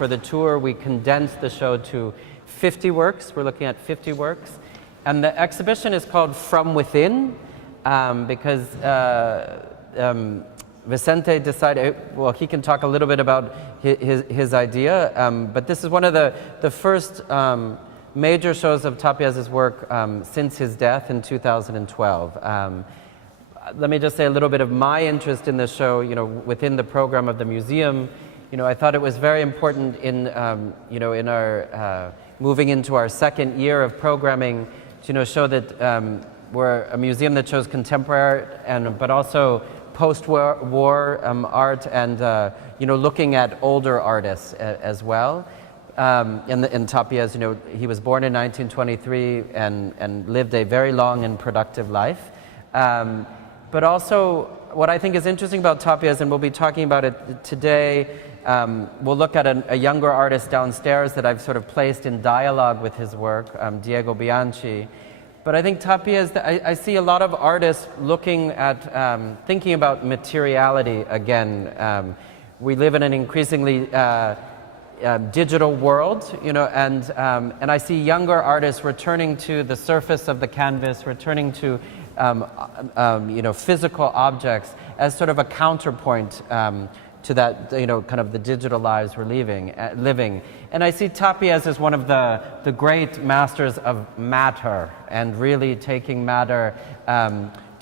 For the tour, we condensed the show to 50 works. We're looking at 50 works. And the exhibition is called From Within, because Vicente decided, well, he can talk a little bit about his idea, but this is one of the first major shows of Tàpies' work since his death in 2012. Let me just say a little bit of my interest in the show, within the program of the museum. I thought it was very important in, in our moving into our second year of programming to, show that we're a museum that shows contemporary but also post-war art and, looking at older artists as well. In Tàpies, he was born in 1923 and lived a very long and productive life. But also, what I think is interesting about Tàpies, and we'll be talking about it today, we'll look at a younger artist downstairs that I've sort of placed in dialogue with his work, Diego Bianchi. But I think Tàpies, I see a lot of artists looking at, thinking about materiality again. We live in an increasingly digital world, and I see younger artists returning to the surface of the canvas, returning to physical objects as sort of a counterpoint to that, kind of the digital lives we're living. And I see Tàpies as one of the great masters of matter and really taking matter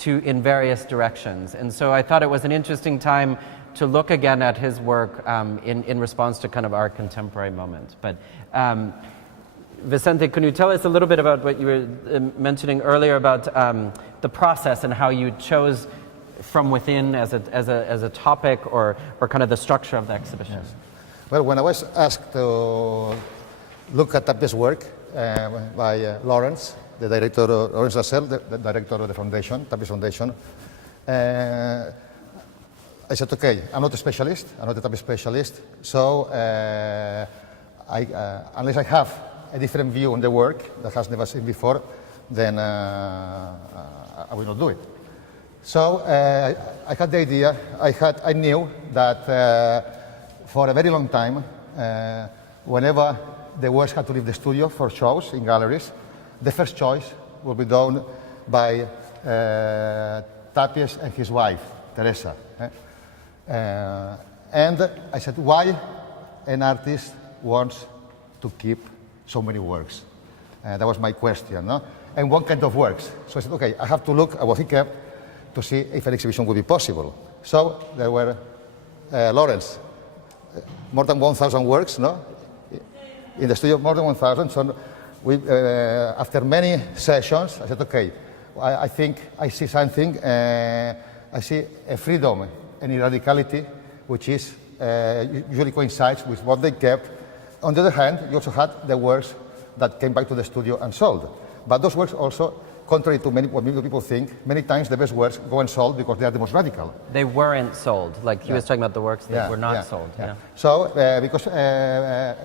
in various directions. And so I thought it was an interesting time to look again at his work in response to kind of our contemporary moment. But Vicente, can you tell us a little bit about what you were mentioning earlier about the process and how you chose From Within as a topic or kind of the structure of the exhibition? Yes. Well, when I was asked to look at Tàpies' work by Lawrence, the director, Lawrence Lascelles, the director of the foundation, Tàpies Foundation, I said, okay, I'm not a specialist, I'm not a Tàpies specialist, so unless I have a different view on the work that has never seen before, then I will not do it. So I had the idea, I knew that for a very long time, whenever the works had to leave the studio for shows in galleries, the first choice would be done by Tàpies and his wife, Teresa. And I said, why an artist wants to keep so many works? That was my question, no? And what kind of works? So I said, okay, I have to look at what he kept to see if an exhibition would be possible. So there were, Lawrence, more than 1,000 works, no? In the studio, more than 1,000. So we, after many sessions, I said, okay, I think I see something, I see a freedom and a radicality, which is usually coincides with what they kept. On the other hand, you also had the works that came back to the studio and sold. But those works also, contrary to what many people think, many times the best works go unsold because they are the most radical. They weren't sold, like he was talking about the works that were not sold. Yeah. So, because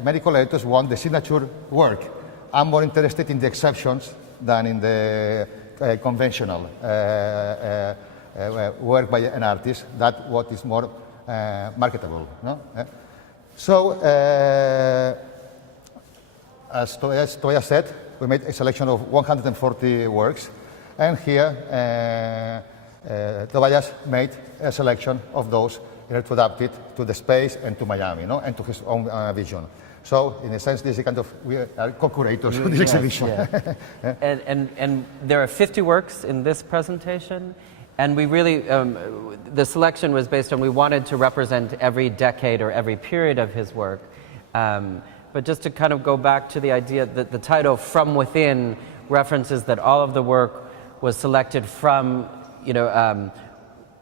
many collectors want the signature work, I'm more interested in the exceptions than in the conventional work by an artist, that what is more marketable. No? So, as Tobias said, we made a selection of 140 works, and here Tobias made a selection of those in order to adapt it to the space and to Miami, no? And to his own vision. So, in a sense, this is kind of, we are co-curators of this exhibition. Yeah. And there are 50 works in this presentation, and we really, the selection was based on, we wanted to represent every decade or every period of his work. But just to kind of go back to the idea that the title From Within references that all of the work was selected from,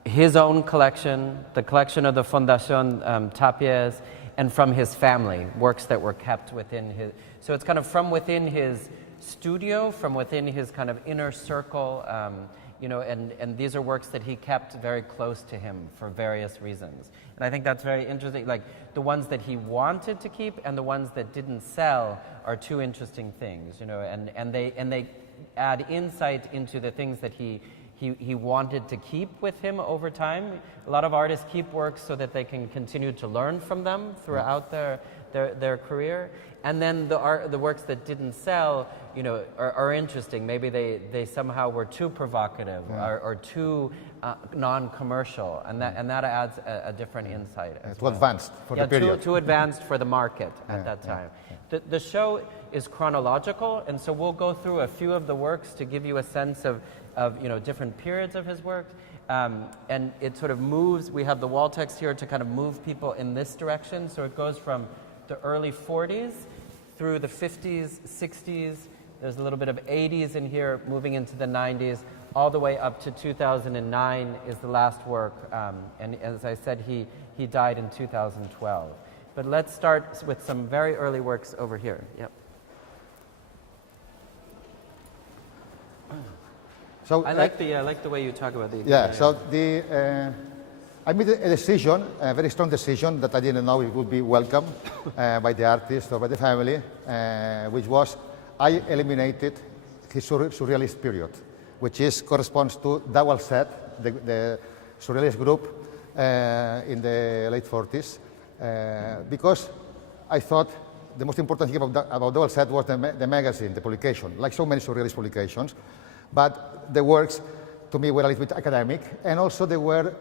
his own collection, the collection of the Fundación Tàpies, and from his family, works that were kept within his. So it's kind of from within his studio, from within his kind of inner circle, and these are works that he kept very close to him for various reasons. And I think that's very interesting. Like the ones that he wanted to keep and the ones that didn't sell are two interesting things, and they add insight into the things that he he wanted to keep with him over time. A lot of artists keep works so that they can continue to learn from them throughout their career. And then the works that didn't sell, you know, are interesting. Maybe they somehow were too provocative or too non-commercial, and that adds a different insight. Too advanced for the period. Too advanced for the market at that time. The show is chronological, and so we'll go through a few of the works to give you a sense of you know, different periods of his work. And it sort of moves. We have the wall text here to kind of move people in this direction. So it goes from the early 40s through the 50s, 60s. There's a little bit of 80s in here, moving into the 90s, all the way up to 2009 is the last work. And as I said, he died in 2012. But let's start with some very early works over here. Yep. So I like the way you talk about the. Yeah. So I made a decision, a very strong decision that I didn't know it would be welcome by the artist or by the family, which was I eliminated his surrealist period, which corresponds to Double Set, the surrealist group in the late 40s, because I thought the most important thing about Double Set was the magazine, the publication, like so many surrealist publications. But the works, to me, were a little bit academic, and also they were,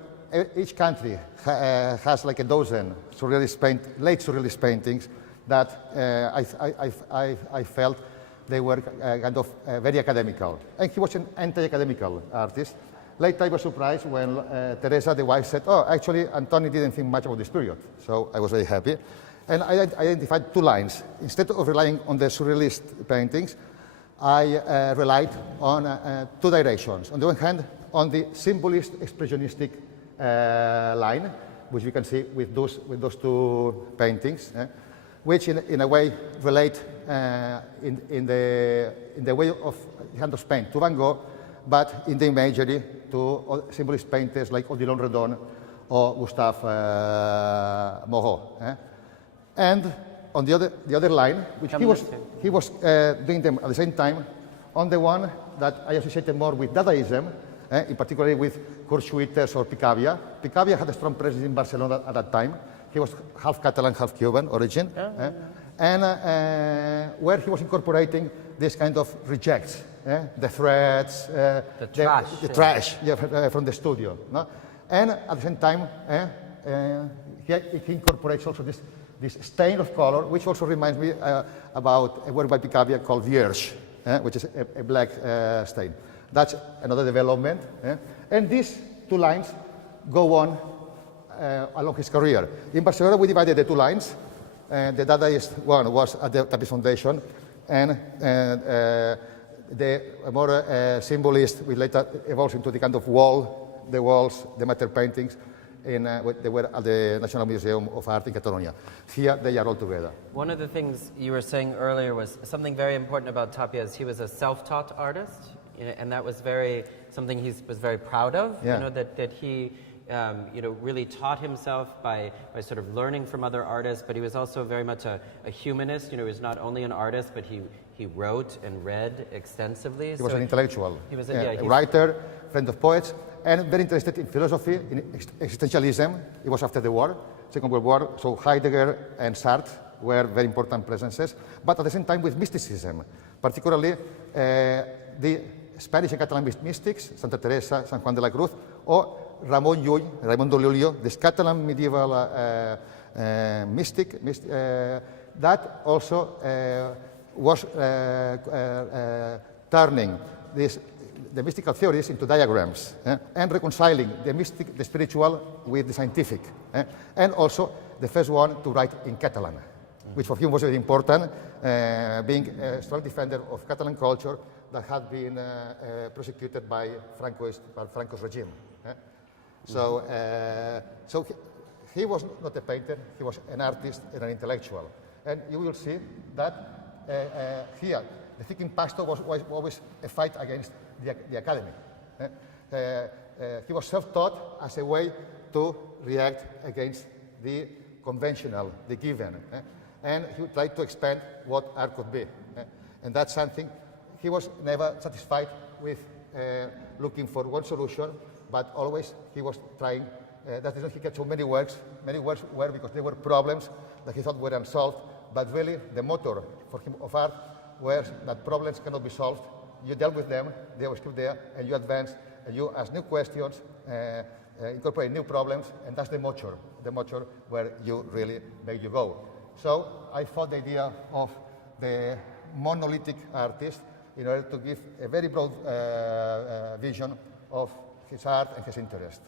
each country has like a dozen late surrealist paintings that I felt they were kind of very academical. And he was an anti-academical artist. Later I was surprised when Teresa, the wife, said, oh, actually, Antoni didn't think much about this period. So I was very happy. And I identified two lines. Instead of relying on the surrealist paintings, I relied on two directions. On the one hand, on the symbolist expressionistic line, which we can see with those two paintings, which in a way relate in the way of hand of Spain to Van Gogh, but in the imagery to symbolist painters like Odilon Redon or Gustave Moreau. And on the other line, which he was doing them at the same time, on the one that I associated more with Dadaism, in particular with Kurt Schwitters or Picabia. Picabia had a strong presence in Barcelona at that time. He was half Catalan, half Cuban origin, and where he was incorporating this kind of rejects, the threads, the trash from the studio. No? And at the same time, he incorporates also this stain of color, which also reminds me about a work by Picabia called Vierge, which is a black stain. That's another development. And these two lines go on along his career. In Barcelona, we divided the two lines. The Dadaist one was at the Tàpies Foundation, and the more symbolist, which later evolves into the kind of the walls, the matter paintings, they were at the National Museum of Art in Catalonia. Here they are all together. One of the things you were saying earlier was something very important about Tàpies. He was a self-taught artist, and that was something he was very proud of. Yeah. You know, that he really taught himself by sort of learning from other artists, but he was also very much a humanist. You know, he was not only an artist, but he wrote and read extensively. He was an intellectual. He was a writer, friend of poets, and very interested in philosophy, in existentialism. It was after the war, Second World War, so Heidegger and Sartre were very important presences, but at the same time with mysticism, particularly the Spanish and Catalan mystics, Santa Teresa, San Juan de la Cruz, or Ramon Llull, Raimundo Llull, this Catalan medieval mystic, that also was turning the mystical theories into diagrams and reconciling the spiritual with the scientific, and also the first one to write in Catalan, which for him was very important, being a strong defender of Catalan culture that had been persecuted by Franco's regime. So he was not a painter, he was an artist and an intellectual. And you will see that here, the thinking pastor was always a fight against the academy. He was self-taught as a way to react against the conventional, the given. And he tried to expand what art could be. And that's something, he was never satisfied with looking for one solution, but always he was trying. That's the reason he kept so many works. Many works were because there were problems that he thought were unsolved, but really the motor for him of art was that problems cannot be solved. You dealt with them, they were still there, and you advance, and you ask new questions, incorporate new problems, and that's the motor where you really make you go. So I thought the idea of the monolithic artist in order to give a very broad vision of his art and his interest.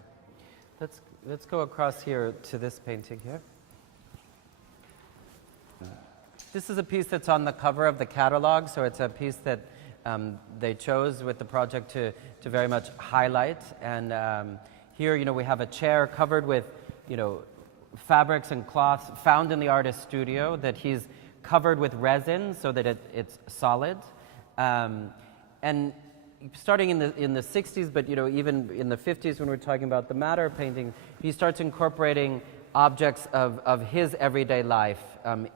Let's go across here to this painting here. This is a piece that's on the cover of the catalog, so it's a piece that they chose with the project to very much highlight. And here, we have a chair covered with, fabrics and cloths found in the artist's studio that he's covered with resin so that it's solid. And starting in the 60s, but even in the 50s when we're talking about the matter painting, he starts incorporating objects of his everyday life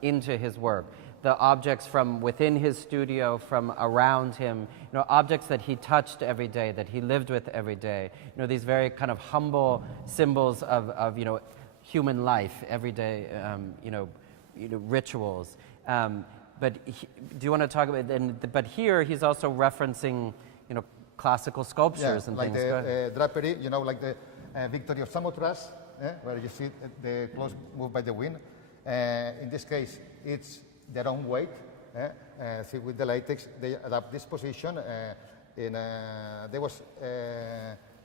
into his work. The objects from within his studio, from around him, objects that he touched every day, that he lived with every day. These very kind of humble symbols of human life, everyday, rituals. But do you want to talk about? But here he's also referencing, classical sculptures and like things. Like the drapery, like the Victory of Samothrace, where you see the clothes move by the wind. In this case, it's their own weight. See, with the latex, they adapt this position. There was,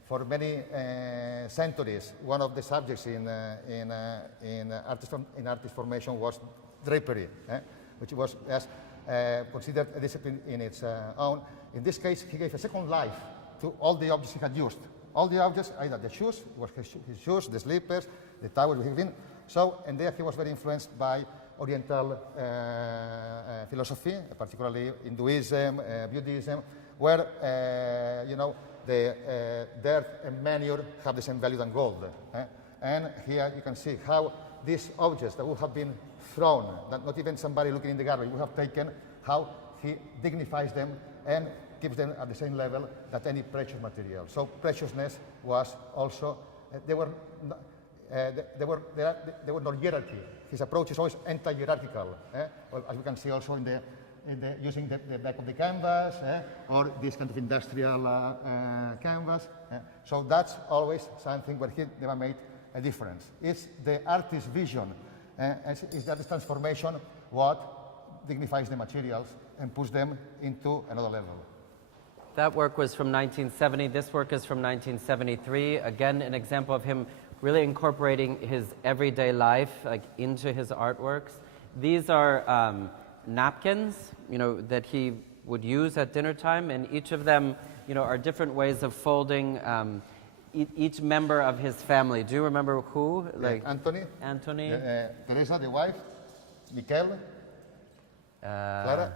for many centuries, one of the subjects in artist formation was drapery, which was considered a discipline in its own. In this case, he gave a second life to all the objects he had used. All the objects, either the shoes, his shoes, the slippers, the towels he had been. So, and there he was very influenced by Oriental philosophy, particularly Hinduism, Buddhism, where, the dirt and manure have the same value than gold. And here you can see how these objects that would have been thrown, that not even somebody looking in the garbage would have taken, how he dignifies them and keeps them at the same level that any precious material. So preciousness was also, there were no hierarchy. His approach is always anti-hierarchical. Well, as we can see also in the using the back of the canvas, or this kind of industrial canvas. So that's always something where he never made a difference. It's the artist's vision, is that transformation what dignifies the materials and puts them into another level. That work was from 1970. This work is from 1973. Again, an example of him really incorporating his everyday life into his artworks. These are napkins, that he would use at dinner time, and each of them, are different ways of folding each member of his family. Do you remember who? Antoni. Teresa, the wife. Miquel. Clara.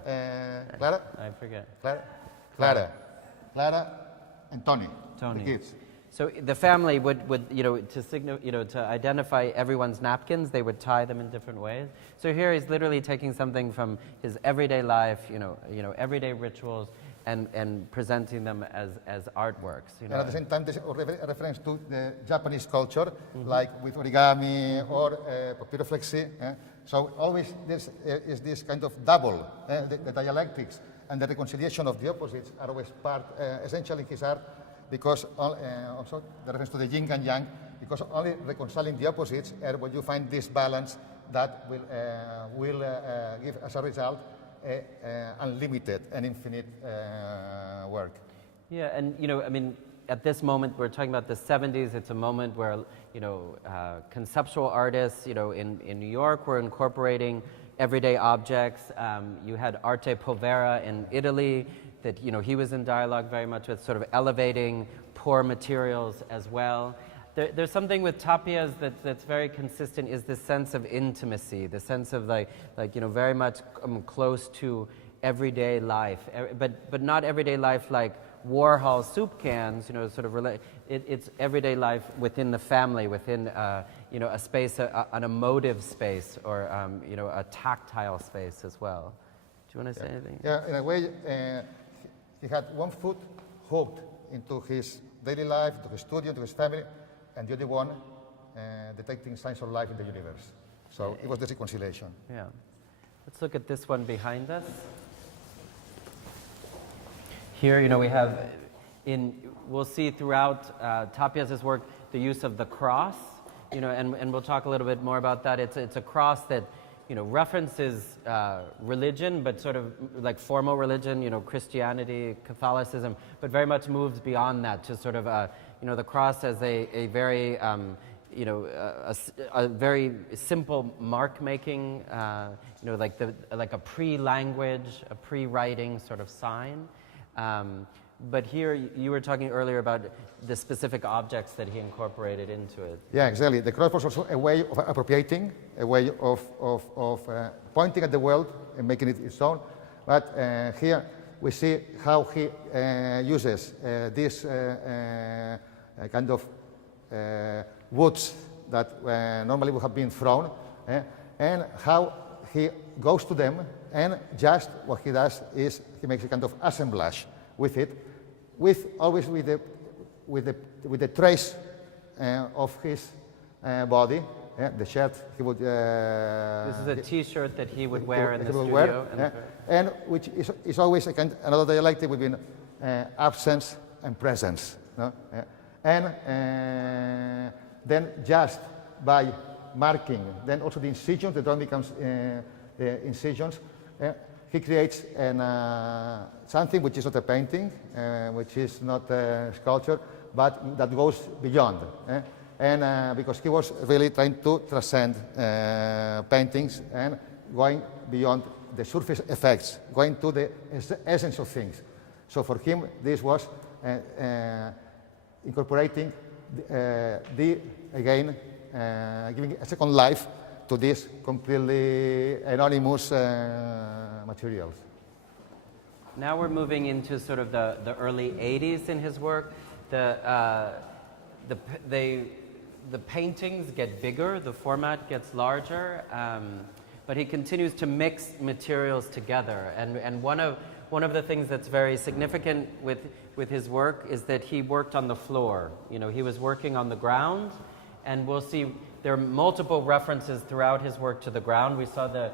I forget. Clara and Tony. The kids. So the family would to identify everyone's napkins, they would tie them in different ways. So here he's literally taking something from his everyday life, everyday rituals, and presenting them as artworks. And at the same time, there's a reference to the Japanese culture, like with origami or papyroflexy. So always is this kind of double, the dialectics and the reconciliation of the opposites are always part, essential in his art, because also the reference to the yin and yang, because only reconciling the opposites are when you find this balance that will give as a result unlimited and infinite work. Yeah, and at this moment we're talking about the 70s. It's a moment where conceptual artists, in New York were incorporating everyday objects. You had Arte Povera in Italy that he was in dialogue very much with, sort of elevating poor materials as well. There's something with Tàpies that's very consistent, is this sense of intimacy, the sense of very much close to everyday life, but not everyday life like Warhol soup cans, sort of it's everyday life within the family, within a space, an emotive space, or a tactile space as well. Do you want to say anything? Yeah, in a way, he had one foot hooked into his daily life, into his studio, into his family, and the other one detecting signs of life in the universe. So it was the reconciliation. Yeah. Let's look at this one behind us. Here, we have, we'll see throughout Tàpies' work the use of the cross, and we'll talk a little bit more about that. It's a cross that, references religion, but sort of like formal religion, Christianity, Catholicism, but very much moves beyond that to sort of, the cross as a very, a very simple mark making, like a pre-language, a pre-writing sort of sign. But here, you were talking earlier about the specific objects that he incorporated into it. Yeah, exactly. The cross was also a way of appropriating, a way of pointing at the world and making it its own. But here we see how he uses this kind of woods that normally would have been thrown, and how he goes to them, and just what he does is he makes a kind of assemblage with it, always with the trace of his body. The shirt he would. This is a T-shirt that he would wear in the studio, and which is always another dialectic between absence and presence. No? And then just by marking, then also the incisions, the drawing becomes the incisions. He creates something which is not a painting, which is not a sculpture, but that goes beyond. And because he was really trying to transcend paintings and going beyond the surface effects, going to the essence of things. So for him, this was incorporating giving a second life to these completely anonymous materials. Now we're moving into sort of the early 80s in his work. The paintings get bigger, the format gets larger, but he continues to mix materials together. And one of the things that's very significant with his work is that he worked on the floor. He was working on the ground, and we'll see there are multiple references throughout his work to the ground. We saw the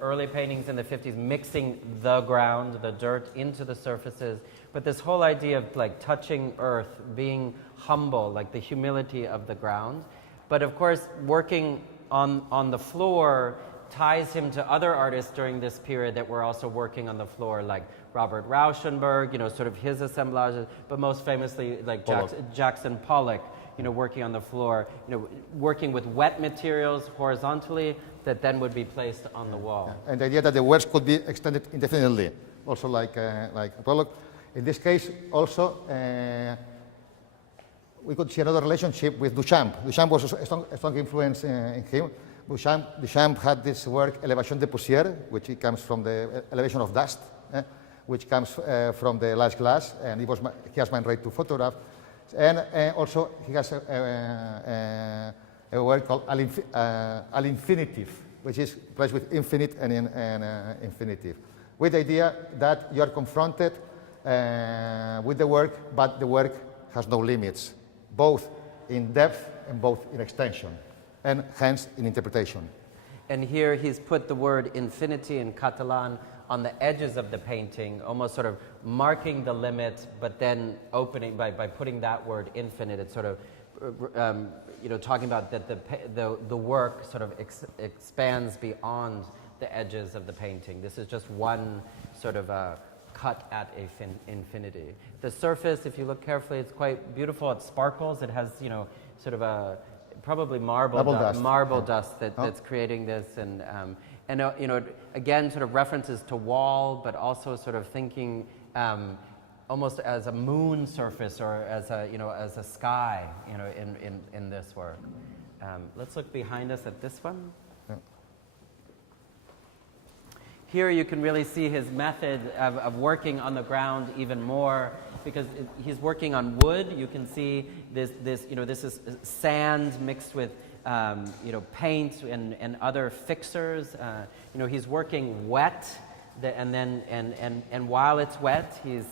early paintings in the 50s mixing the ground, the dirt, into the surfaces. But this whole idea of like touching earth, being humble, like the humility of the ground. But of course, working on the floor ties him to other artists during this period that were also working on the floor, like Robert Rauschenberg, sort of his assemblages, but most famously like Jackson Pollock, working on the floor, working with wet materials horizontally that then would be placed on the wall. And the idea that the works could be extended indefinitely, also like Pollock. In this case, also, we could see another relationship with Duchamp. Duchamp was a strong influence in him. Duchamp had this work, Elevation de Poussière, which comes from the elevation of dust, which comes from the last glass, and he has my right to photograph. And also he has a word called al infinitive, which is placed with infinite and infinitive, with the idea that you are confronted with the work, but the work has no limits, both in depth and both in extension, and hence in interpretation. And here he's put the word infinity in Catalan on the edges of the painting, almost sort of marking the limit, but then opening by putting that word infinite. It's sort of talking about that the work sort of expands beyond the edges of the painting. This is just one sort of cut at infinity. The surface, if you look carefully, it's quite beautiful. It sparkles. It has sort of a probably marble dust that's creating this, and again, sort of references to wall, but also sort of thinking almost as a moon surface or as a sky, in this work. Let's look behind us at this one. Yeah. Here you can really see his method of working on the ground even more, because he's working on wood. You can see this is sand mixed with paint and other fixers. He's working wet, and while it's wet, he's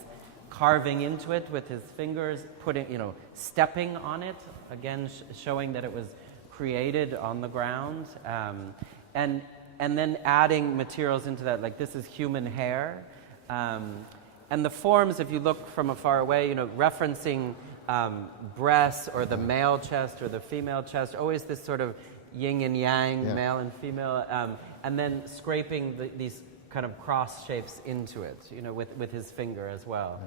carving into it with his fingers, putting, you know, stepping on it, again showing that it was created on the ground, and then adding materials into that, like this is human hair, and the forms, if you look from afar away, you know, referencing breasts or the male chest or the female chest, always this sort of yin and yang, male and female, and then scraping these kind of cross shapes into it, you know, with his finger as well.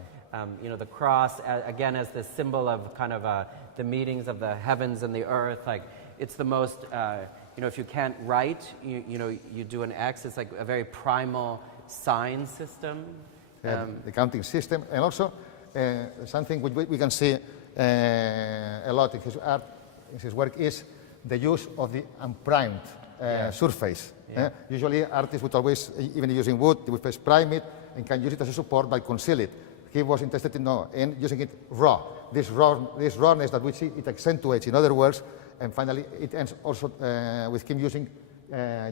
You know, the cross, again, as the symbol of kind of the meetings of the heavens and the earth. Like, it's the most, you know, if you can't write, you know, you do an X. It's like a very primal sign system. The counting system. And also, something which we can see a lot in his art, in his work, is the use of the unprimed surface. Usually artists would always, even using wood, they would first prime it and can use it as a support but conceal it. He was interested in using it raw. This rawness that we see, it accentuates, in other words, and finally it ends also with him using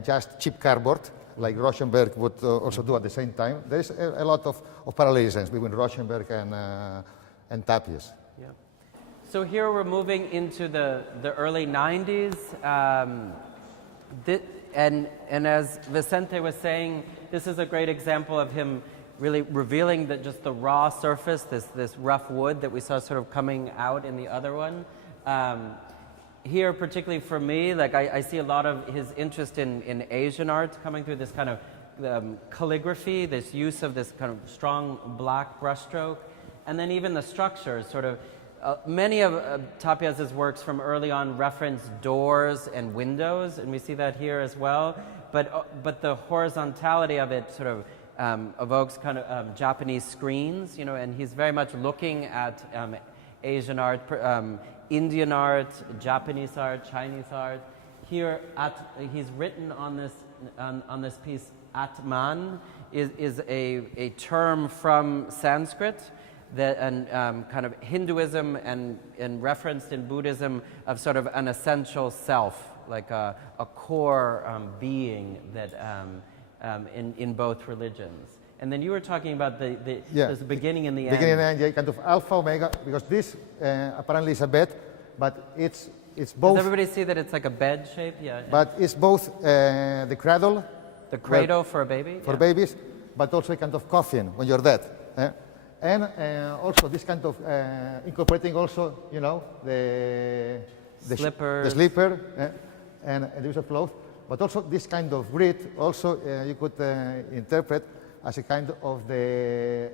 just cheap cardboard, like Rauschenberg would also do at the same time. There is a lot of parallelisms between Rauschenberg and Tàpies. Yeah. So here we're moving into the early 90s. And as Vincente was saying, this is a great example of him really revealing that just the raw surface, this rough wood that we saw sort of coming out in the other one. Here, particularly for me, like I see a lot of his interest in Asian art coming through this kind of calligraphy, this use of this kind of strong black brushstroke, and then even the structures, sort of. Many of Tàpies' works from early on reference doors and windows, and we see that here as well. But the horizontality of it sort of evokes kind of Japanese screens, you know, and he's very much looking at Asian art, Indian art, Japanese art, Chinese art. Here, he's written on this piece, Atman is a term from Sanskrit. And kind of Hinduism and referenced in Buddhism of sort of an essential self, like a core being that in both religions. And then you were talking about this beginning and the end. Beginning and end, kind of alpha, omega, because this apparently is a bed, but it's both. Does everybody see that it's like a bed shape? Yeah. But it's both the cradle. The cradle for a baby? For babies, but also a kind of coffin when you're dead. And also this kind of incorporating also, you know, the slipper and the use of cloth, but also this kind of grid also you could interpret as a kind of the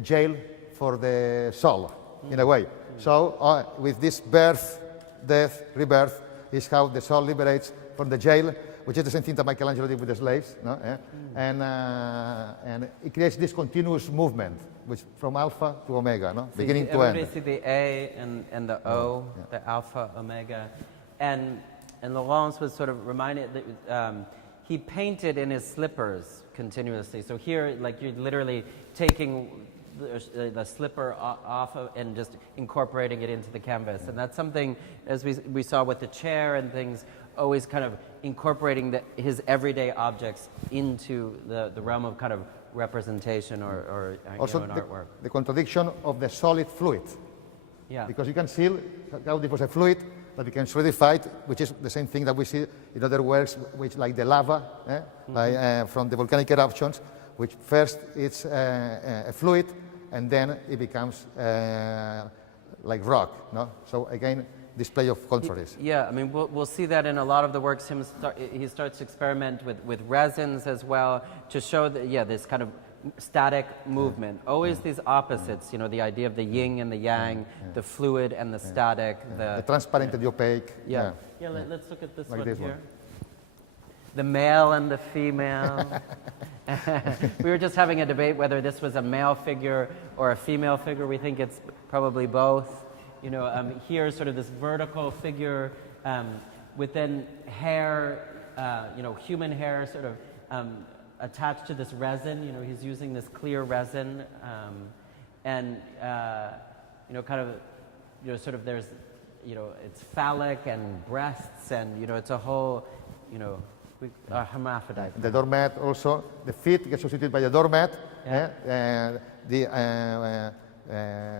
jail for the soul, in a way. So with this birth, death, rebirth is how the soul liberates from the jail, which is the same thing that Michelangelo did with the slaves, no? And it creates this continuous movement, which from alpha to omega, no? Beginning to end. Everybody see the A and the O, the alpha, omega, and Laurence was sort of reminded that he painted in his slippers continuously. So here, like you're literally taking the slipper off of and just incorporating it into the canvas, and that's something, as we saw with the chair and things, always kind of incorporating his everyday objects into the realm of kind of representation or also an artwork. The contradiction of the solid fluid. Yeah. Because you can see how this was a fluid, but you can solidify it, which is the same thing that we see in other works, which like the lava like, from the volcanic eruptions, which first it's a fluid, and then it becomes like rock. No? So again, display of contraries. Yeah, I mean, we'll see that in a lot of the works. He starts to experiment with resins as well to show that, this kind of static movement. Always these opposites, you know, the idea of the yin and the yang, the fluid and the static. The transparent and the opaque. Let's look at this like one this here. one. The male and the female. We were just having a debate whether this was a male figure or a female figure. We think it's probably both. You know, here sort of this vertical figure with then hair, you know, human hair sort of attached to this resin. You know, he's using this clear resin, and you know, kind of, you know, sort of there's, you know, it's phallic and breasts, and you know, it's a whole, you know, Hermaphrodite. The doormat also, the feet get substituted by the doormat.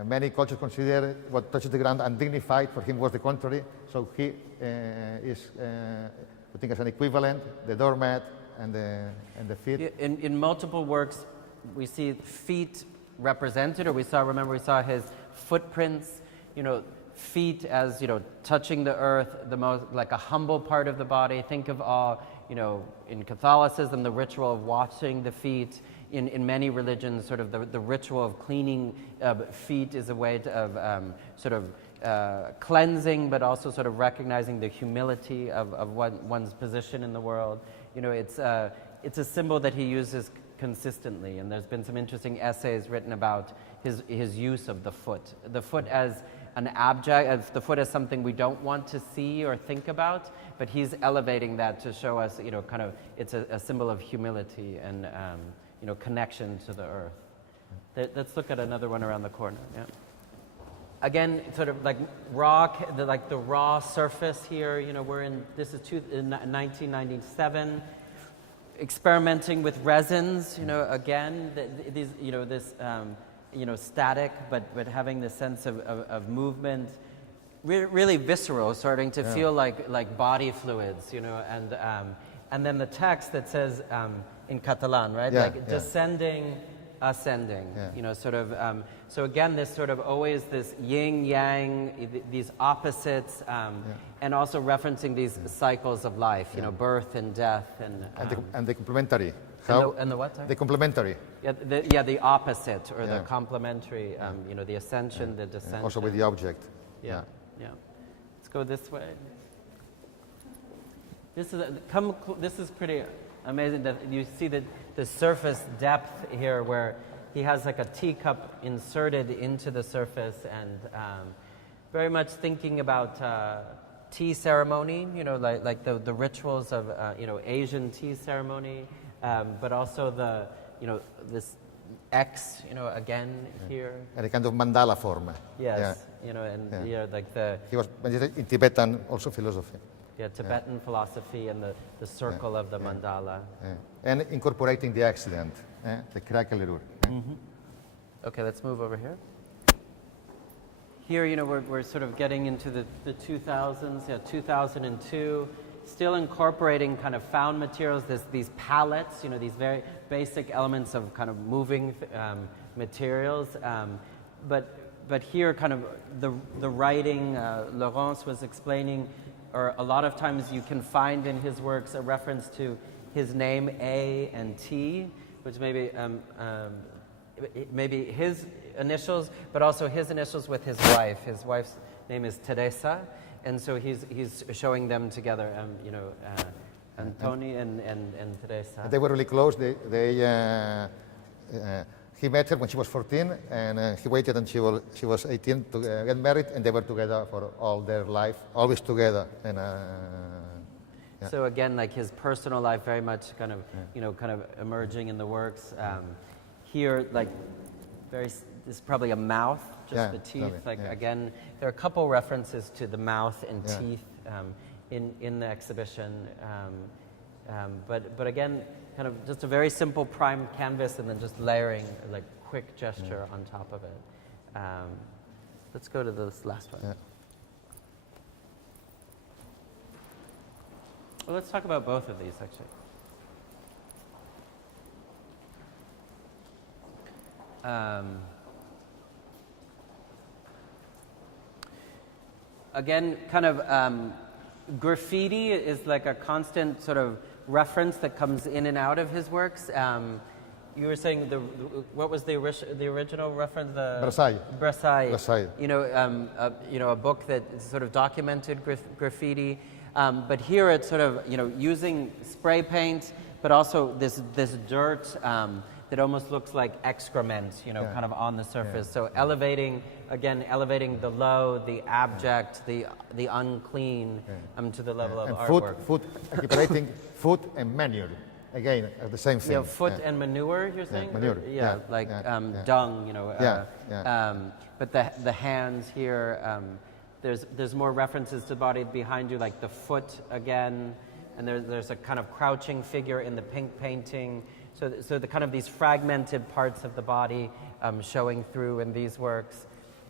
Many cultures consider what touches the ground undignified. For him was the contrary. So he is putting as an equivalent the doormat and the feet. In multiple works, we see feet represented, or we saw his footprints, feet as, touching the earth, the most, like a humble part of the body. Think of all, in Catholicism, the ritual of washing the feet. In many religions, sort of the ritual of cleaning feet is a way of cleansing, but also sort of recognizing the humility of one's position in the world. It's a symbol that he uses consistently, and there's been some interesting essays written about his use of the foot. The foot as an object, the foot as something we don't want to see or think about, but he's elevating that to show us, it's a symbol of humility and connection to the earth. Let's look at another one around the corner. Yeah. Again, sort of like the raw surface here. We're in 1997, experimenting with resins. Again, these, static, but having the sense of movement, really visceral, starting to feel like body fluids. And then the text that says in Catalan, right? Descending, ascending. So again, this sort of always this yin yang, these opposites, and also referencing these cycles of life. Birth and death, and the complementary. And the what? Sorry? The complementary. The opposite or the complementary. The ascension, the descension. Also with the object. Yeah. Let's go this way. This is pretty amazing that you see the surface depth here, where he has like a teacup inserted into the surface, and very much thinking about tea ceremony, like the rituals of Asian tea ceremony, but also this X, again here. And a kind of mandala form. Yes, like the. He was in Tibetan also philosophy. Yeah, Tibetan philosophy and the circle of the mandala. And incorporating the accident, the craquelure. Okay, let's move over here. Here, we're sort of getting into the 2000s, 2002, still incorporating kind of found materials, these palettes, these very basic elements of kind of moving materials. But here, kind of the writing, Laurence was explaining, or a lot of times you can find in his works a reference to his name A and T, which maybe his initials, but also his initials with his wife. His wife's name is Teresa, and so he's showing them together. Antoni and Teresa. They were really close. He met her when she was 14, and he waited until she was 18 to get married, and they were together for all their life, always together. And so again, like his personal life, very much kind of emerging in the works. Here, like this is probably a mouth, just the teeth. Again, there are a couple references to the mouth and teeth in the exhibition, but again, kind of just a very simple prime canvas, and then just layering like quick gesture on top of it. Let's go to this last one. Well, let's talk about both of these actually. Again, kind of graffiti is like a constant sort of reference that comes in and out of his works. You were saying what was the original reference? Brassai. A book that sort of documented graffiti. But here it's sort of using spray paint, but also this dirt that almost looks like excrement, kind of on the surface. So elevating the low, the abject, the unclean, to the level of artwork. Equiparating foot and manure. Again, the same thing. Yeah, foot and manure, you're saying? Manure. Dung, But the hands here, there's more references to the body behind you, like the foot again, and there's a kind of crouching figure in the pink painting. So the kind of these fragmented parts of the body showing through in these works.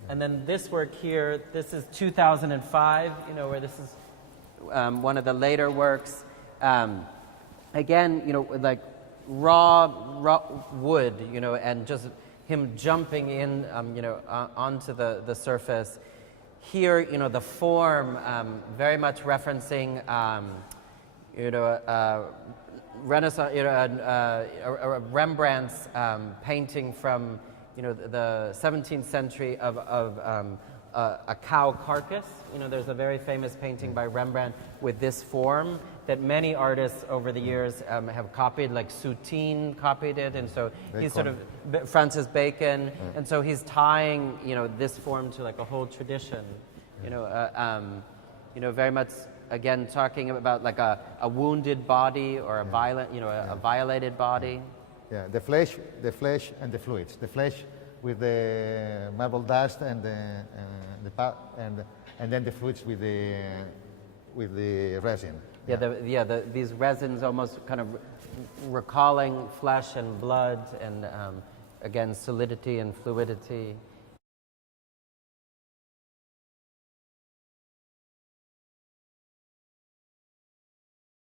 And then this work here, this is 2005, you know, where this is one of the later works. Again, you know, like raw wood, you know, and just him jumping in, you know, onto the surface. Here, you know, the form very much referencing, you know, Renaissance, you know, Rembrandt's painting from, you know, the 17th century of a cow carcass. You know, there's a very famous painting by Rembrandt with this form that many artists over the years have copied, like Soutine copied it, and so he's sort of Francis Bacon, and so he's tying, you know, this form to like a whole tradition, you know, very much again talking about like a wounded body or a violent, you know, a violated body. Yeah, the flesh and the fluids. The flesh with the marble dust and and then the fluids with the resin. Yeah, these resins almost kind of recalling flesh and blood and again solidity and fluidity.